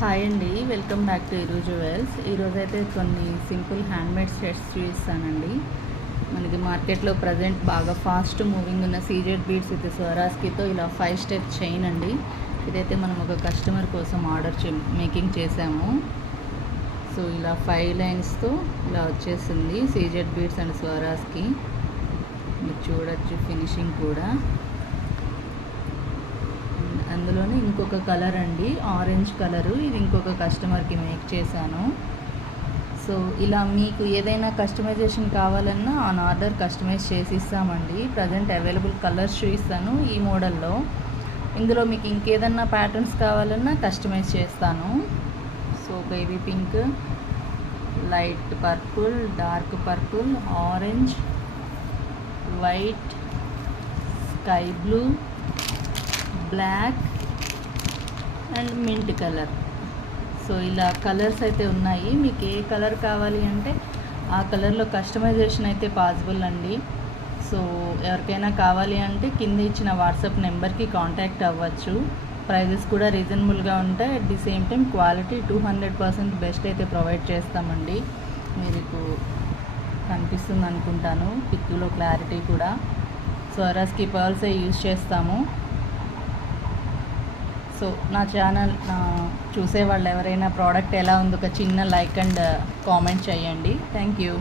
Hi అండి, welcome back to ఇరు jewels. ఈరోజైతే కొన్ని సింపుల్ హ్యాండ్మేడ్ సెట్స్ చూపిస్తానండి. మనకి మార్కెట్లో ప్రజెంట్ బాగా ఫాస్ట్ మూవింగ్ ఉన్న సీజెడ్ బీడ్స్ విత్ స్వరాస్కితో ఇలా 5 స్టెప్ చైన్ అండి. ఇదైతే మనం ఒక కస్టమర్ కోసం మేకింగ్ చేసాము. సో ఇలా 5 లైన్స్తో ఇలా వచ్చేసింది సీజెడ్ బీడ్స్ అండ్ స్వరాస్కి. మీరు చూడొచ్చు ఫినిషింగ్ కూడా. అందులోనే ఇంకొక కలర్ అండి, ఆరెంజ్ కలరు. ఇది ఇంకొక కస్టమర్కి మేక్ చేశాను. సో ఇలా మీకు ఏదైనా కస్టమైజేషన్ కావాలన్నా ఆన్ ఆర్డర్ కస్టమైజ్ చేసి ఇస్తామండి. ప్రజెంట్ అవైలబుల్ కలర్స్ చూపిస్తాను ఈ మోడల్లో. ఇందులో మీకు ఇంకేదన్నా ప్యాటర్న్స్ కావాలన్నా కస్టమైజ్ చేస్తాను. So baby pink, light purple, dark purple, orange, white, sky blue, black and mint colour. So ఇలా కలర్స్ అయితే ఉన్నాయి. మీకు ఏ కలర్ కావాలి అంటే ఆ కలర్లో కస్టమైజేషన్ అయితే పాసిబుల్ అండి. సో ఎవరికైనా కావాలి అంటే కింద ఇచ్చిన వాట్సాప్ నెంబర్కి కాంటాక్ట్ అవ్వచ్చు. ప్రైజెస్ కూడా రీజనబుల్గా ఉంటాయి. At the same time quality 200% best అయితే ప్రొవైడ్ చేస్తామండి. మీకు కనిపిస్తుంది అనుకుంటాను పిక్లో క్లారిటీ కూడా. స్వరాస్కి పర్ల్సే యూజ్ చేస్తాము. సో నా ఛానల్ చూసే వాళ్ళు ఎవరైనా ప్రోడక్ట్ ఎలా ఉందో ఒక చిన్న లైక్ అండ్ కామెంట్ చేయండి. Thank you.